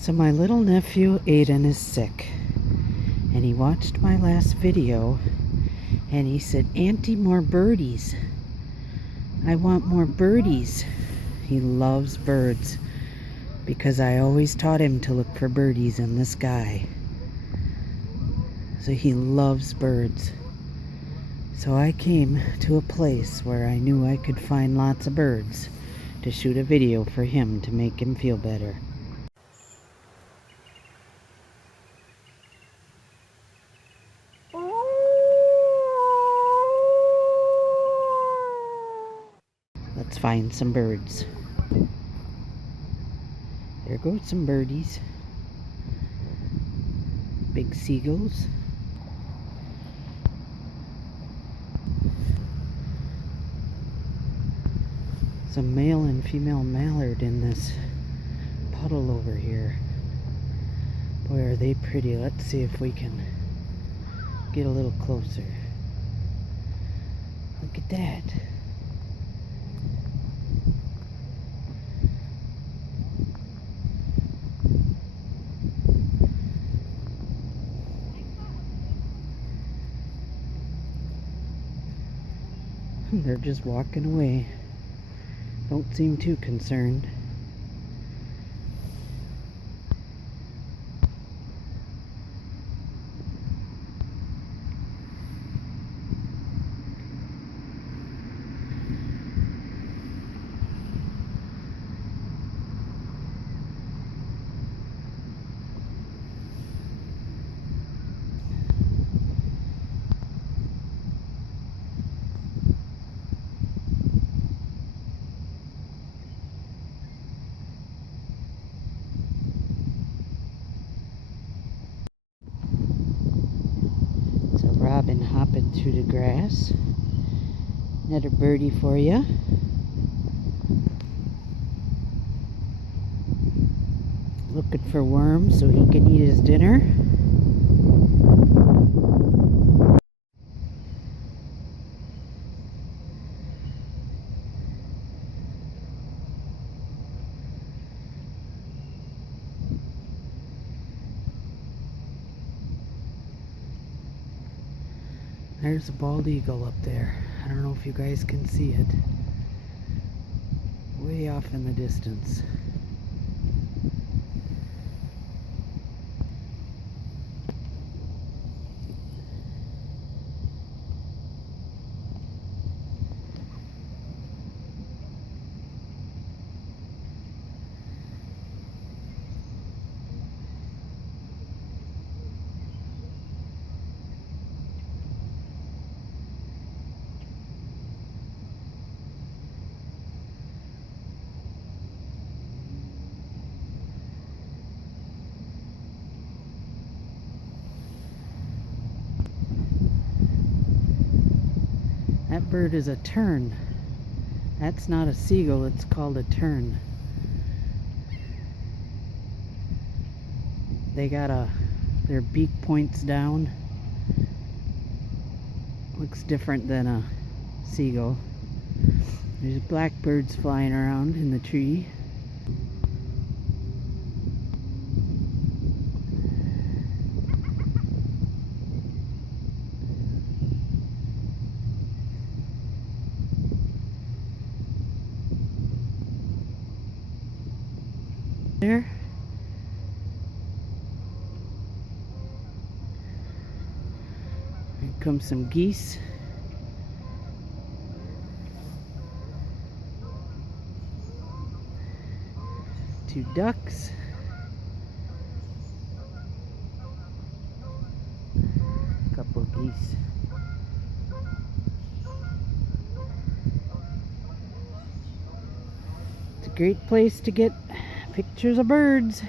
So my little nephew Ayden is sick, and he watched my last video and he said, "Auntie, more birdies. I want more birdies." He loves birds because I always taught him to look for birdies in the sky. So he loves birds. So I came to a place where I knew I could find lots of birds to shoot a video for him to make him feel better. Let's find some birds. There goes some birdies. Big seagulls. Some male and female mallard in this puddle over here. Boy, are they pretty. Let's see if we can get a little closer. Look at that. They're just walking away. Don't seem too concerned. Robin hopping through the grass. Another birdie for you. Looking for worms so he can eat his dinner. There's a bald eagle up there. I don't know if you guys can see it. Way off in the distance. That bird is a tern. That's not a seagull, it's called a tern. They got their beak points down. Looks different than a seagull. There's blackbirds flying around in the tree. There. Here come some geese. Two ducks. A couple of geese. It's a great place to get pictures of birds.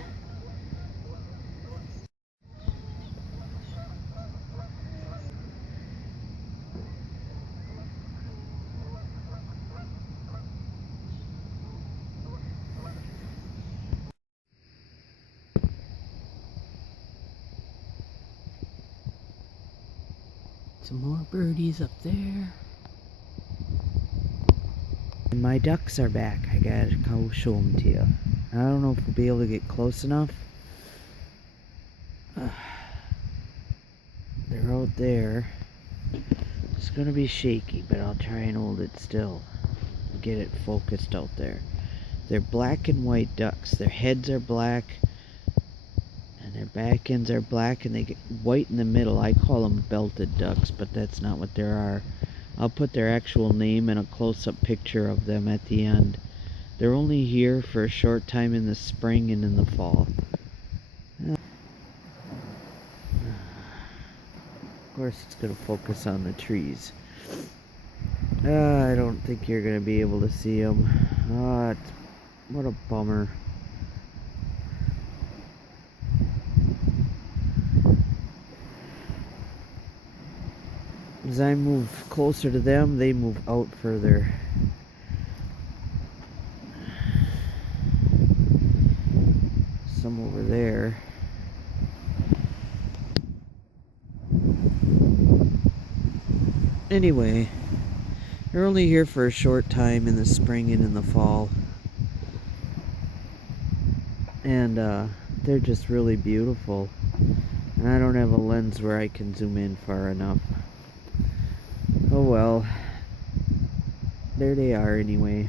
Some more birdies up there. And my ducks are back. I gotta go show them to you. I don't know if we'll be able to get close enough. They're out there. It's gonna be shaky, but I'll try and hold it still. Get it focused out there. They're black and white ducks. Their heads are black and their back ends are black, and they get white in the middle. I call them belted ducks, but that's not what they are. I'll put their actual name and a close-up picture of them at the end. They're only here for a short time in the spring and in the fall. Of course, it's going to focus on the trees. I don't think you're going to be able to see them. What a bummer. As I move closer to them, they move out further. Some over there. Anyway, they're only here for a short time in the spring and in the fall. And they're just really beautiful. And I don't have a lens where I can zoom in far enough. Oh well. There they are anyway.